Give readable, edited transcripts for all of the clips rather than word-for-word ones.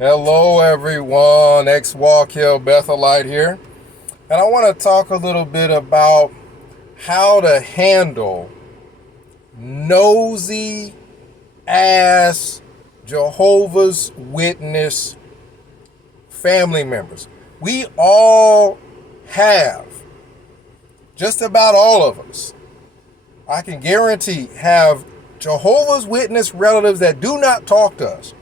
Hello, everyone. Walk Hill Bethelite here. And I want to talk a little bit about how to handle nosy ass Jehovah's Witness family members. We all have, just about all of us, I can guarantee, have Jehovah's Witness relatives that do not talk to us.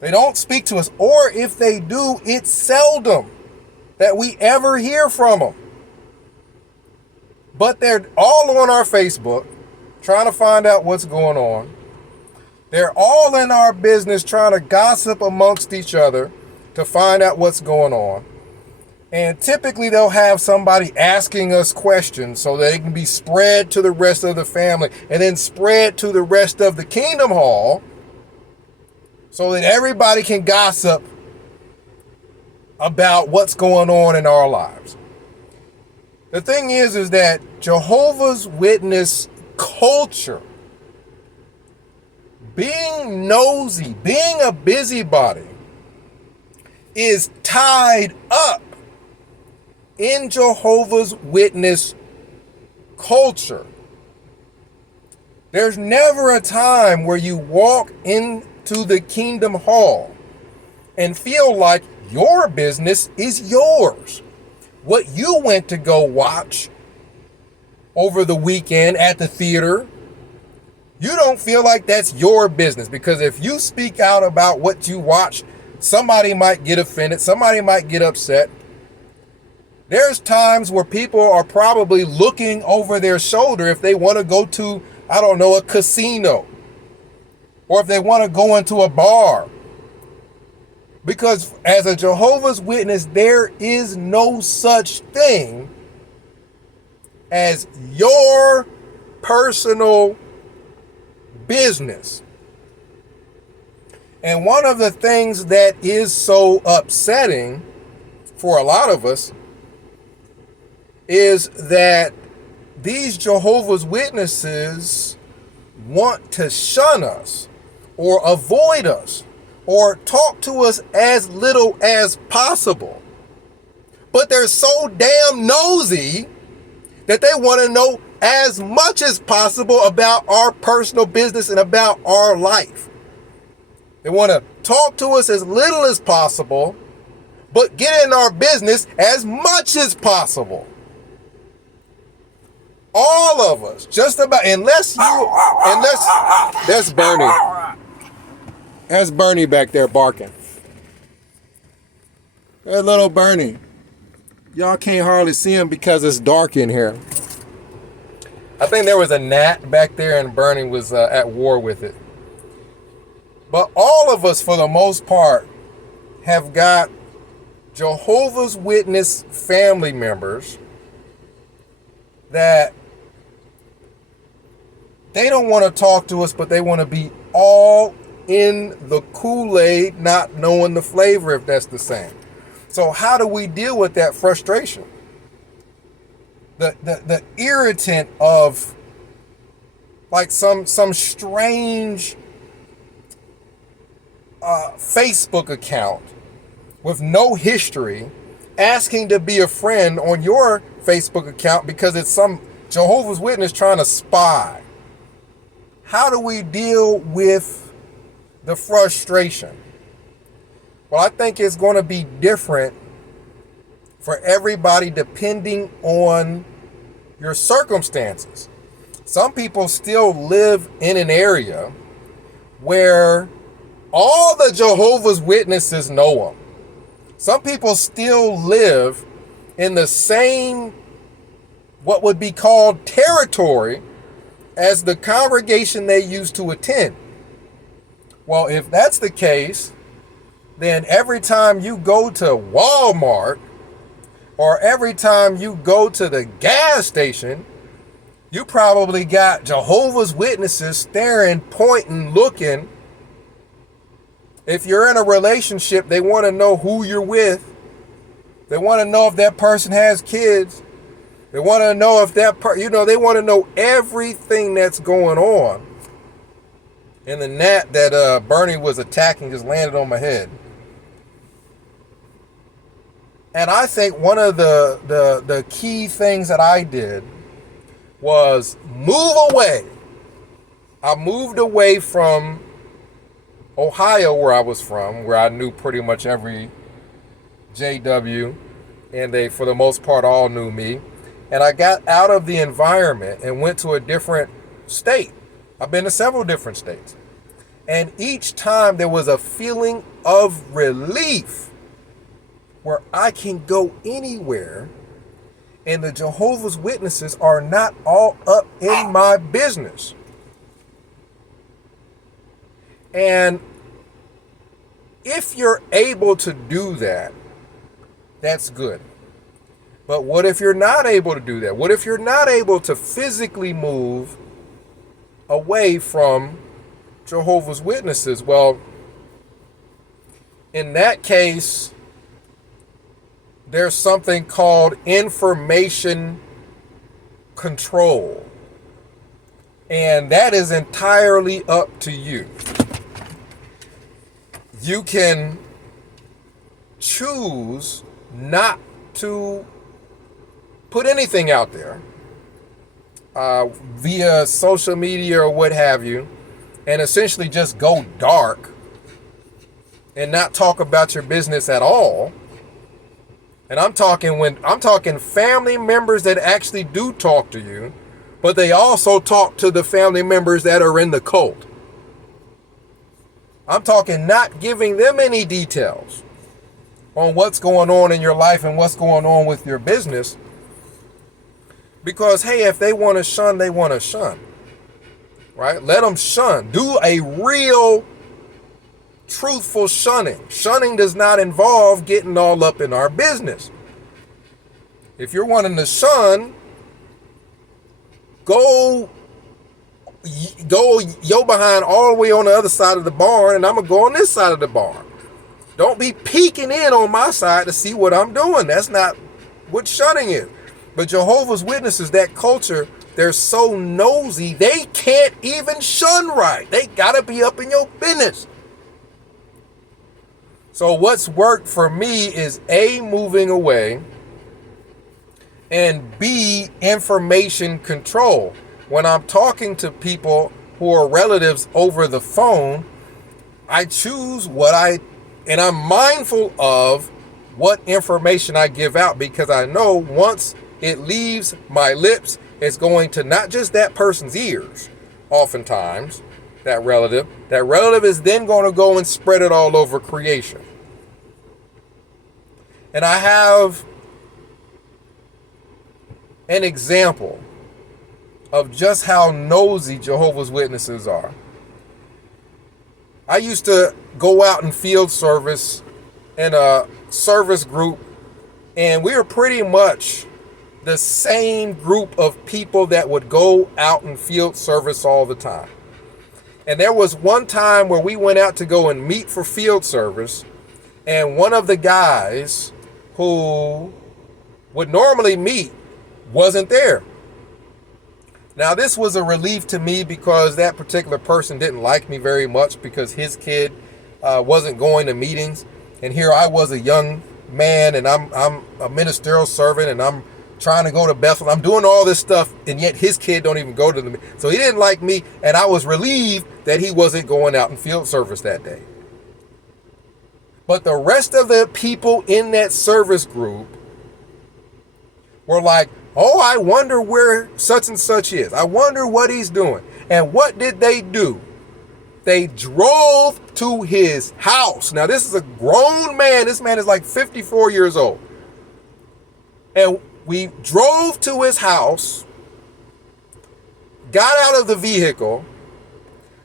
They don't speak to us, or if they do, it's seldom that we ever hear from them. But they're all on our Facebook trying to find out what's going on. They're all in our business trying to gossip amongst each other to find out what's going on. And typically they'll have somebody asking us questions so that it can be spread to the rest of the family and then spread to the rest of the Kingdom Hall so that everybody can gossip about what's going on in our lives. The thing is that Jehovah's Witness culture, being nosy, being a busybody, is tied up in Jehovah's Witness culture. There's never a time where you walk into the Kingdom Hall and feel like your business is yours. What you went to go watch over the weekend at the theater, you don't feel like that's your business, because if you speak out about what you watched, somebody might get offended, somebody might get upset. There's times where people are probably looking over their shoulder if they want to go to, I don't know, a casino, or if they want to go into a bar. Because as a Jehovah's Witness, there is no such thing as your personal business. And one of the things that is so upsetting for a lot of us is that these Jehovah's Witnesses want to shun us or avoid us or talk to us as little as possible. But they're so damn nosy that they want to know as much as possible about our personal business and about our life. They want to talk to us as little as possible, but get in our business as much as possible. All of us, just about, unless that's Bernie. That's Bernie back there barking. That little Bernie. Y'all can't hardly see him because it's dark in here. I think there was a gnat back there and Bernie was at war with it. But all of us, for the most part, have got Jehovah's Witness family members that they don't want to talk to us, but they want to be all in the Kool-Aid, not knowing the flavor, if that's the same. So how do we deal with that frustration? The irritant of like some strange Facebook account with no history asking to be a friend on your Facebook account because it's some Jehovah's Witness trying to spy. How do we deal with the frustration? Well, I think it's going to be different for everybody depending on your circumstances. Some people still live in an area where all the Jehovah's Witnesses know them. Some people still live in the same, what would be called territory, as the congregation they used to attend. Well, if that's the case, then every time you go to Walmart or every time you go to the gas station, you probably got Jehovah's Witnesses staring, pointing, looking. If you're in a relationship, they want to know who you're with. They want to know if that person has kids. They want to know if that they want to know everything that's going on. And the gnat that Bernie was attacking just landed on my head. And I think one of the key things that I did was move away. I moved away from Ohio, where I was from, where I knew pretty much every JW, and they, for the most part, all knew me. And I got out of the environment and went to a different state. I've been to several different states. And each time there was a feeling of relief where I can go anywhere and the Jehovah's Witnesses are not all up in my business. And if you're able to do that, that's good. But what if you're not able to do that? What if you're not able to physically move away from Jehovah's Witnesses? Well, in that case, there's something called information control. And that is entirely up to you. You can choose not to put anything out there via social media or what have you, and essentially just go dark and not talk about your business at all. And I'm talking family members that actually do talk to you, but they also talk to the family members that are in the cult. I'm talking not giving them any details on what's going on in your life and what's going on with your business. Because, hey, if they want to shun, they want to shun. Right? Let them shun. Do a real, truthful shunning. Shunning does not involve getting all up in our business. If you're wanting to shun, go yo behind all the way on the other side of the barn, and I'm going to go on this side of the barn. Don't be peeking in on my side to see what I'm doing. That's not what shunning is. But Jehovah's Witnesses, that culture, they're so nosy, they can't even shun right. They got to be up in your business. So what's worked for me is A, moving away, and B, information control. When I'm talking to people who are relatives over the phone, I choose and I'm mindful of what information I give out, because I know once it leaves my lips, it's going to not just that person's ears, oftentimes, that relative is then going to go and spread it all over creation. And I have an example of just how nosy Jehovah's Witnesses are. I used to go out in field service in a service group, and we were pretty much the same group of people that would go out in field service all the time. And there was one time where we went out to go and meet for field service, and one of the guys who would normally meet wasn't there. Now, this was a relief to me because that particular person didn't like me very much because his kid wasn't going to meetings. And here I was, a young man, and I'm a ministerial servant, and I'm trying to go to Bethel. I'm doing all this stuff, and yet his kid don't even go to the meeting. So he didn't like me, and I was relieved that he wasn't going out in field service that day. But the rest of the people in that service group were like, oh, I wonder where such and such is. I wonder what he's doing. And what did they do? They drove to his house. Now, this is a grown man. This man is like 54 years old. And we drove to his house, got out of the vehicle.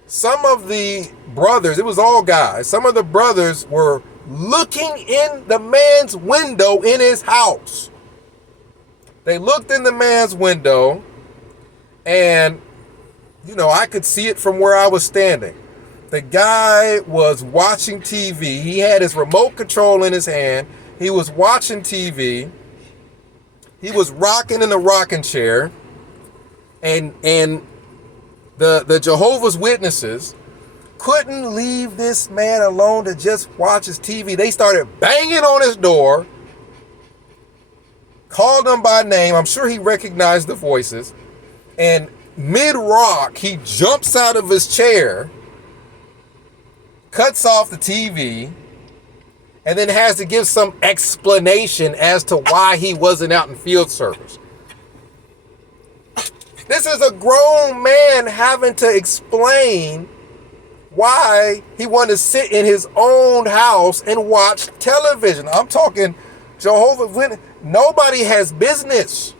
Some of the brothers, it was all guys, some of the brothers were looking in the man's window in his house. They looked in the man's window, and, I could see it from where I was standing. The guy was watching TV. He had his remote control in his hand. He was watching TV. He was rocking in a rocking chair. And the Jehovah's Witnesses couldn't leave this man alone to just watch his TV. They started banging on his door, called them by name. I'm sure he recognized the voices. And mid-rock, he jumps out of his chair, cuts off the TV, and then has to give some explanation as to why he wasn't out in field service. This is a grown man having to explain why he wanted to sit in his own house and watch television. I'm talking Jehovah's Witness. Nobody has business.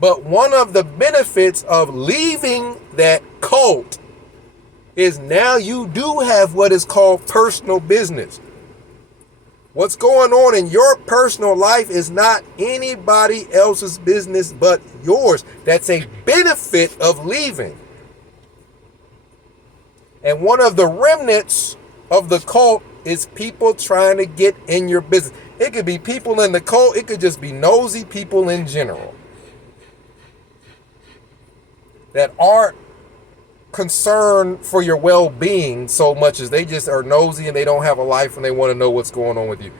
But one of the benefits of leaving that cult is now you do have what is called personal business. What's going on in your personal life is not anybody else's business but yours. That's a benefit of leaving. And one of the remnants of the cult is people trying to get in your business. It could be people in the cult. It could just be nosy people in general that aren't concerned for your well-being so much as they just are nosy and they don't have a life and they want to know what's going on with you.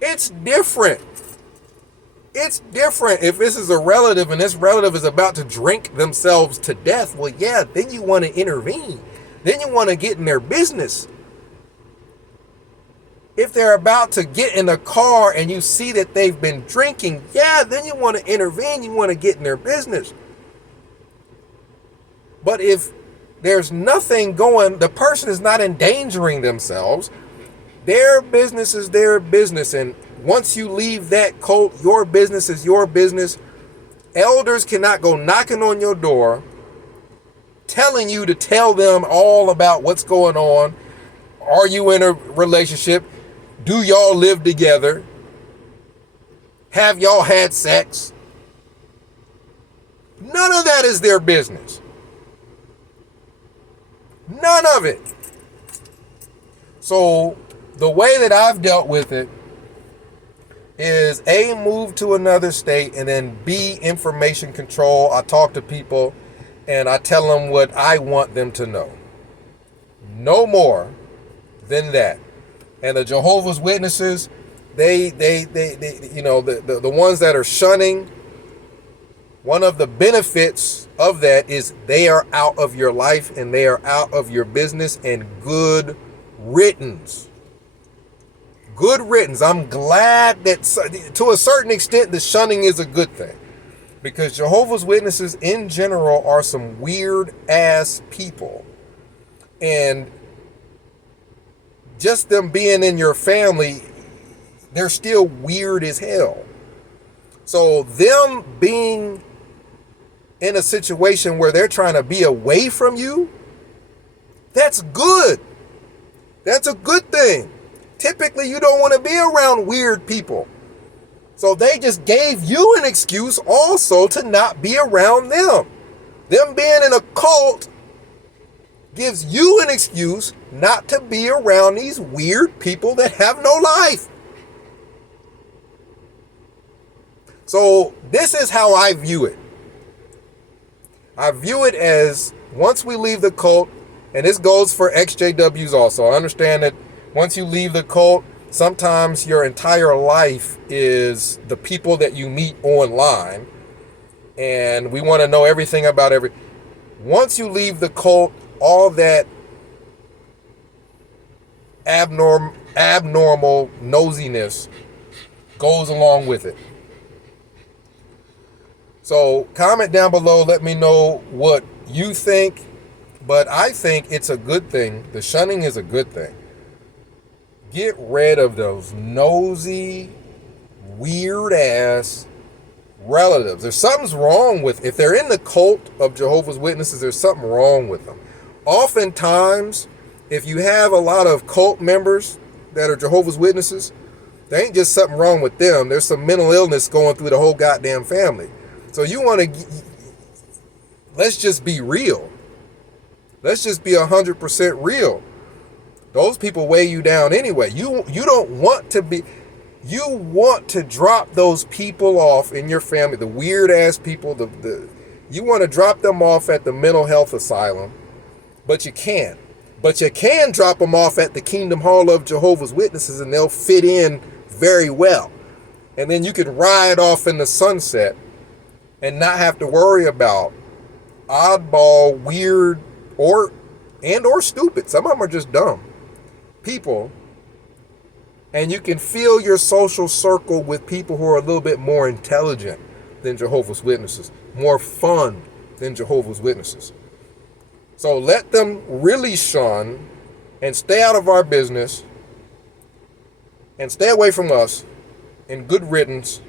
It's different. It's different if this is a relative and this relative is about to drink themselves to death. Well, yeah, then you want to intervene. Then you want to get in their business. If they're about to get in a car and you see that they've been drinking, yeah, then you want to intervene. You want to get in their business. But if there's nothing going, the person is not endangering themselves, their business is their business. And once you leave that cult, your business is your business. Elders cannot go knocking on your door, telling you to tell them all about what's going on. Are you in a relationship? Do y'all live together? Have y'all had sex? None of that is their business. None of it. So the way that I've dealt with it is A, move to another state, and then B, information control. I talk to people and I tell them what I want them to know. No more than that. And the Jehovah's Witnesses, they you know, the ones that are shunning, one of the benefits of that is they are out of your life and they are out of your business, and good riddance. Good riddance. I'm glad that to a certain extent the shunning is a good thing, because Jehovah's Witnesses in general are some weird ass people, and just them being in your family, they're still weird as hell. So them being in a situation where they're trying to be away from you, that's good. That's a good thing. Typically, you don't want to be around weird people. So they just gave you an excuse also to not be around them. Them being in a cult gives you an excuse not to be around these weird people that have no life. So this is how I view it. I view it as once we leave the cult, and this goes for XJWs also. I understand that once you leave the cult, sometimes your entire life is the people that you meet online, and we want to know everything about once you leave the cult, all that abnormal nosiness goes along with it. So comment down below, let me know what you think, but I think it's a good thing. The shunning is a good thing. Get rid of those nosy, weird ass relatives. There's something's wrong with, if they're in the cult of Jehovah's Witnesses, there's something wrong with them. Oftentimes, if you have a lot of cult members that are Jehovah's Witnesses, there ain't just something wrong with them. There's some mental illness going through the whole goddamn family. So you want to, let's just be real. Let's just be 100% real. Those people weigh you down anyway. You don't want to be, you want to drop those people off in your family, the weird ass people, you want to drop them off at the mental health asylum, but you can't. But you can drop them off at the Kingdom Hall of Jehovah's Witnesses and they'll fit in very well. And then you can ride off in the sunset and not have to worry about oddball, weird, or stupid. Some of them are just dumb people. And you can fill your social circle with people who are a little bit more intelligent than Jehovah's Witnesses, more fun than Jehovah's Witnesses. So let them really shun and stay out of our business and stay away from us in good riddance.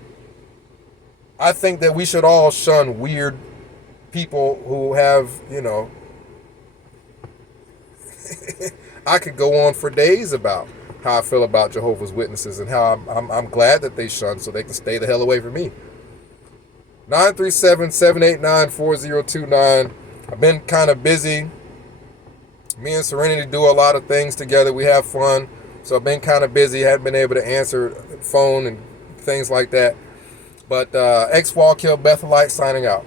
I think that we should all shun weird people who have, I could go on for days about how I feel about Jehovah's Witnesses and how I'm glad that they shun so they can stay the hell away from me. 937-789-4029. I've been kind of busy. Me and Serenity do a lot of things together. We have fun. So I've been kind of busy. Haven't been able to answer phone and things like that. But X-Wall Kill Bethelite signing out.